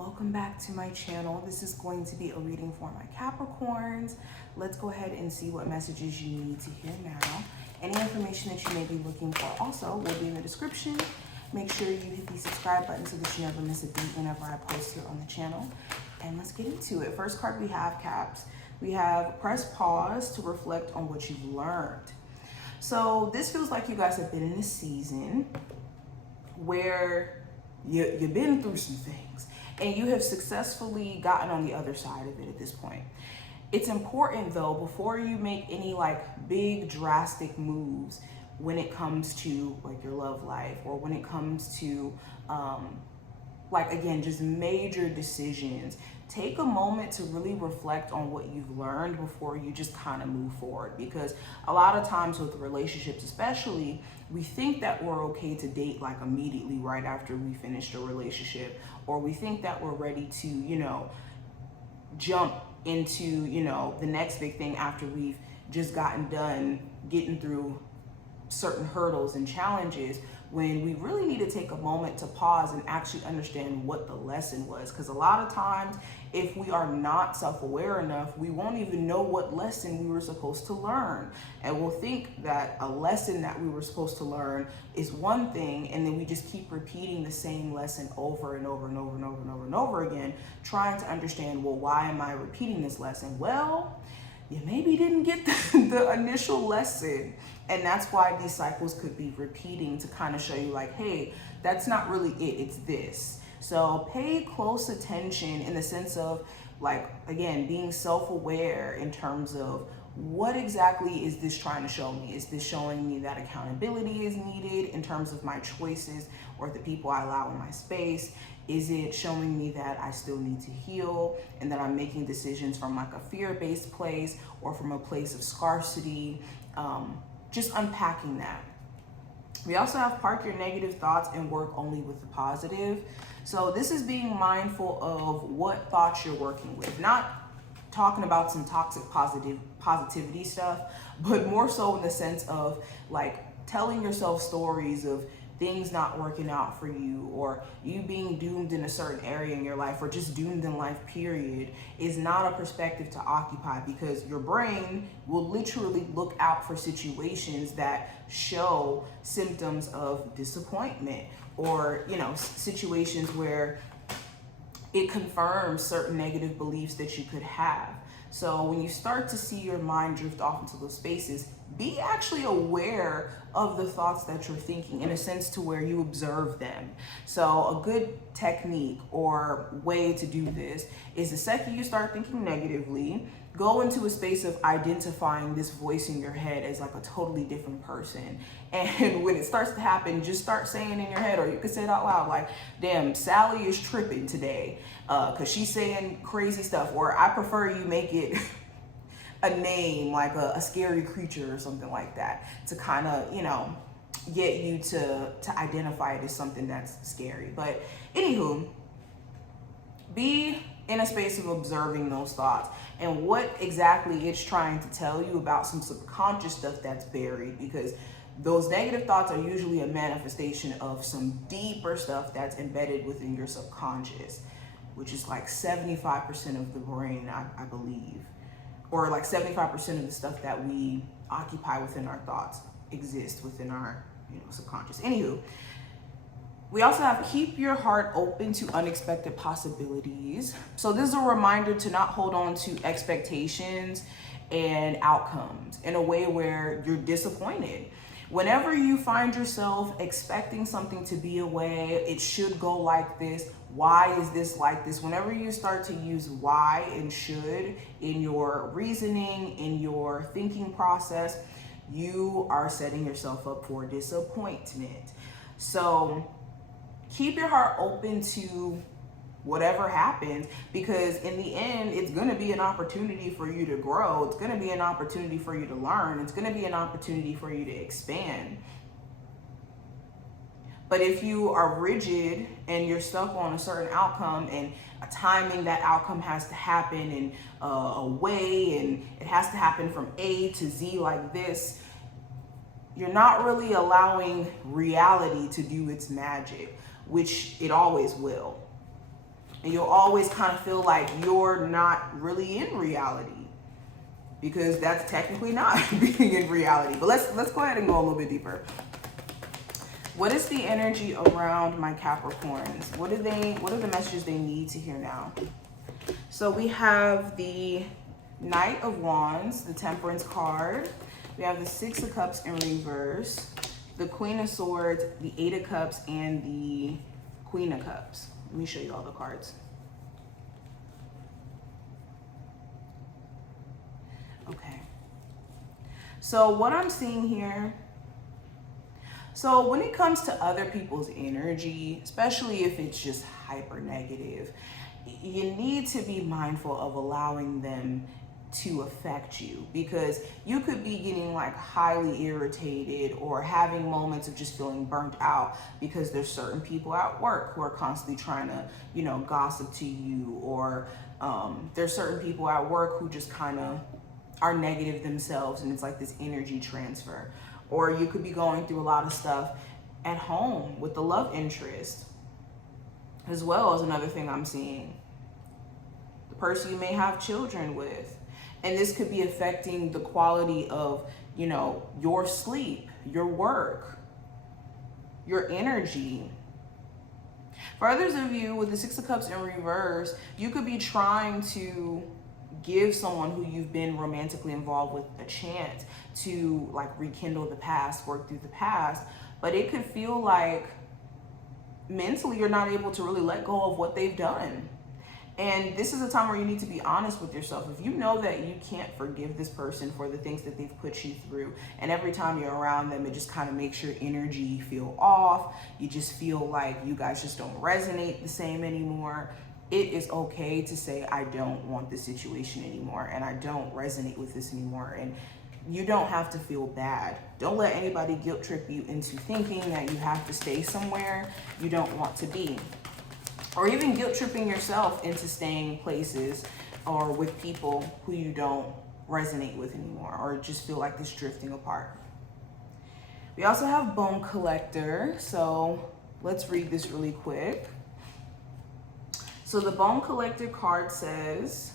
welcome back to my channel. This is going to be a reading for my Capricorns. Let's go ahead and see what messages you need to hear now. Any information that you may be looking for also will be in the description. Make sure you hit the subscribe button so that you never miss a beat whenever I post here on the channel. And let's get into it. First card we have, Caps. We have press pause to reflect on what you've learned. So this feels like you guys have been in a season where you've been through some things and you have successfully gotten on the other side of it at this point. It's important though, before you make any like big drastic moves when it comes to like your love life or when it comes to like, again, just major decisions, take a moment to really reflect on what you've learned before you just kind of move forward. Because a lot of times with relationships especially, we think that we're okay to date like immediately right after we finished a relationship, or we think that we're ready to, you know, jump into, you know, the next big thing after we've just gotten done getting through certain hurdles and challenges, when we really need to take a moment to pause and actually understand what the lesson was. Because a lot of times, if we are not self-aware enough, we won't even know what lesson we were supposed to learn. And we'll think that a lesson that we were supposed to learn is one thing, and then we just keep repeating the same lesson over and over and over and over and over and over again, trying to understand, well, why am I repeating this lesson? Well, you maybe didn't get the initial lesson. And that's why these cycles could be repeating, to kind of show you like, hey, that's not really it, it's this. So pay close attention in the sense of like, again, being self-aware in terms of what exactly is this trying to show me? Is this showing me that accountability is needed in terms of my choices or the people I allow in my space? Is it showing me that I still need to heal and that I'm making decisions from like a fear-based place or from a place of scarcity? Just unpacking that. We also have park your negative thoughts and work only with the positive. So this is being mindful of what thoughts you're working with, not talking about some toxic positivity stuff, but more so in the sense of like telling yourself stories of things not working out for you, or you being doomed in a certain area in your life, or just doomed in life period, is not a perspective to occupy, because your brain will literally look out for situations that show symptoms of disappointment, or, you know, situations where it confirms certain negative beliefs that you could have. So when you start to see your mind drift off into those spaces, be actually aware of the thoughts that you're thinking in a sense to where you observe them. So a good technique or way to do this is the second you start thinking negatively, go into a space of identifying this voice in your head as like a totally different person. And when it starts to happen, just start saying in your head, or you could say it out loud, like, damn, Sally is tripping today because she's saying crazy stuff. Or I prefer you make it a name, like a scary creature or something like that, to kind of, you know, get you to identify it as something that's scary. But anywho, be in a space of observing those thoughts and what exactly it's trying to tell you about some subconscious stuff that's buried, because those negative thoughts are usually a manifestation of some deeper stuff that's embedded within your subconscious, which is like 75% of the brain, I believe, or like 75% of the stuff that we occupy within our thoughts exist within our, you know, subconscious. Anywho, we also have keep your heart open to unexpected possibilities. So this is a reminder to not hold on to expectations and outcomes in a way where you're disappointed. Whenever you find yourself expecting something to be a way, it should go like this, why is this like this? Whenever you start to use why and should in your reasoning, in your thinking process, you are setting yourself up for disappointment. So keep your heart open to whatever happens, because in the end, it's going to be an opportunity for you to grow. It's going to be an opportunity for you to learn. It's going to be an opportunity for you to expand. But if you are rigid and you're stuck on a certain outcome and a timing, that outcome has to happen in a way, and it has to happen from A to Z like this, you're not really allowing reality to do its magic, which it always will. And you'll always kind of feel like you're not really in reality, because that's technically not being in reality. But let's go ahead and go a little bit deeper. What is the energy around my Capricorns? What are the messages they need to hear now? So we have the Knight of Wands, the Temperance card. We have the Six of Cups in reverse, the Queen of Swords, the Eight of Cups, and the Queen of Cups. Let me show you all the cards. Okay. So what I'm seeing here, so when it comes to other people's energy, especially if it's just hyper negative, you need to be mindful of allowing them to affect you, because you could be getting like highly irritated or having moments of just feeling burnt out because there's certain people at work who are constantly trying to, you know, gossip to you, or there's certain people at work who just kind of are negative themselves, and it's like this energy transfer. Or you could be going through a lot of stuff at home with the love interest, as well as another thing I'm seeing. The person you may have children with. And this could be affecting the quality of, you know, your sleep, your work, your energy. For others of you with the Six of Cups in reverse, you could be trying to give someone who you've been romantically involved with a chance to like rekindle the past, work through the past, but it could feel like mentally you're not able to really let go of what they've done. And this is a time where you need to be honest with yourself. If you know that you can't forgive this person for the things that they've put you through, and every time you're around them, it just kind of makes your energy feel off, you just feel like you guys just don't resonate the same anymore, it is okay to say, I don't want this situation anymore, and I don't resonate with this anymore. And you don't have to feel bad. Don't let anybody guilt trip you into thinking that you have to stay somewhere you don't want to be. Or even guilt tripping yourself into staying places or with people who you don't resonate with anymore, or just feel like this drifting apart. We also have Bone Collector. So let's read this really quick. So the Bone Collector card says,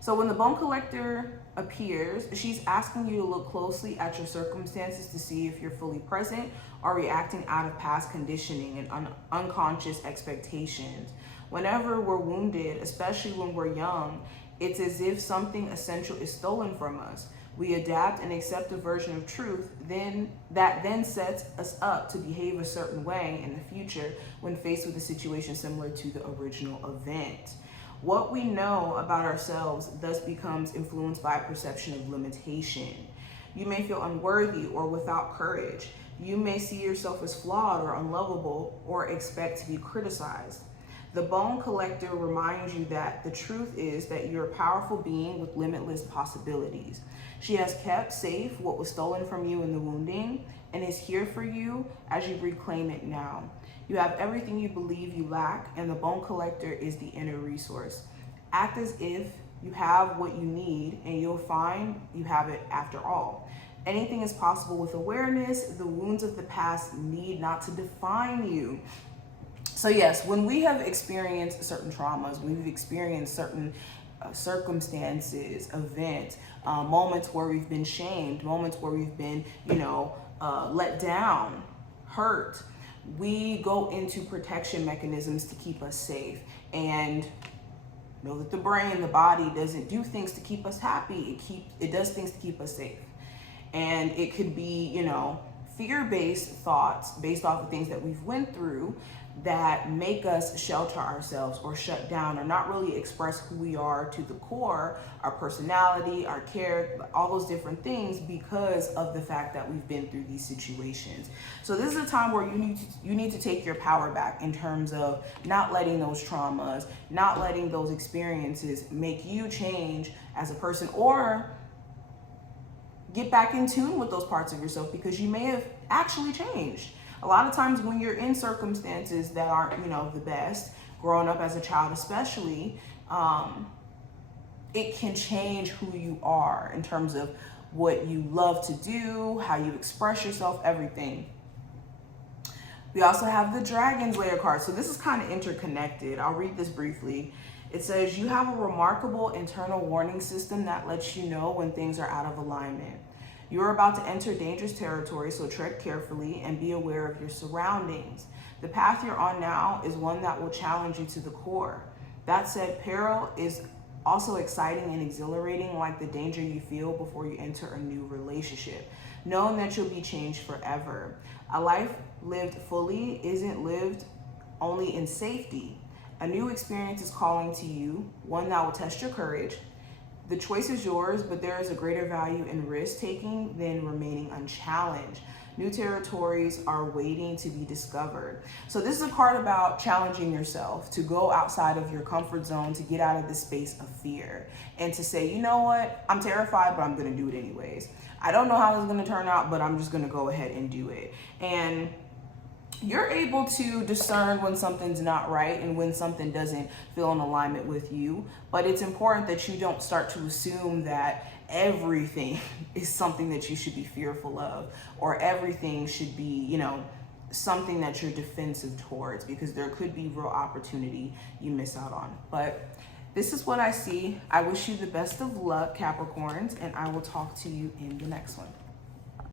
so when the Bone Collector appears, she's asking you to look closely at your circumstances to see if you're fully present or reacting out of past conditioning and unconscious expectations. Whenever we're wounded, especially when we're young, it's as if something essential is stolen from us. We adapt and accept a version of truth that then sets us up to behave a certain way in the future when faced with a situation similar to the original event. What we know about ourselves thus becomes influenced by a perception of limitation. You may feel unworthy or without courage. You may see yourself as flawed or unlovable, or expect to be criticized. The Bone Collector reminds you that the truth is that you're a powerful being with limitless possibilities. She has kept safe what was stolen from you in the wounding and is here for you as you reclaim it now. You have everything you believe you lack, and the Bone Collector is the inner resource. Act as if you have what you need, and you'll find you have it after all. Anything is possible with awareness. The wounds of the past need not to define you. So yes, when we have experienced certain traumas, we've experienced certain circumstances, events, moments where we've been shamed, moments where we've been, let down, hurt, we go into protection mechanisms to keep us safe. And know that the brain, the body doesn't do things to keep us happy. It does things to keep us safe. And it could be, fear-based thoughts based off of things that we've went through that make us shelter ourselves or shut down or not really express who we are to the core, our personality, our character, all those different things, because of the fact that we've been through these situations. So this is a time where you need to take your power back in terms of not letting those traumas, not letting those experiences make you change as a person, or get back in tune with those parts of yourself, because you may have actually changed. A lot of times when you're in circumstances that aren't, the best, growing up as a child especially, it can change who you are in terms of what you love to do, how you express yourself, everything. We also have the Dragon's Lair card. So this is kind of interconnected. I'll read this briefly. It says, you have a remarkable internal warning system that lets you know when things are out of alignment. You're about to enter dangerous territory, so tread carefully and be aware of your surroundings. The path you're on now is one that will challenge you to the core. That said, peril is also exciting and exhilarating, like the danger you feel before you enter a new relationship, knowing that you'll be changed forever. A life lived fully isn't lived only in safety. A new experience is calling to you, one that will test your courage. The choice is yours, but there is a greater value in risk-taking than remaining unchallenged. New territories are waiting to be discovered. So this is a card about challenging yourself, to go outside of your comfort zone, to get out of the space of fear, and to say, you know what, I'm terrified, but I'm gonna do it anyways. I don't know how this is gonna turn out, but I'm just gonna go ahead and do it. And you're able to discern when something's not right and when something doesn't feel in alignment with you. But it's important that you don't start to assume that everything is something that you should be fearful of, or everything should be, you know, something that you're defensive towards, because there could be real opportunity you miss out on. But this is what I see. I wish you the best of luck, Capricorns, and I will talk to you in the next one.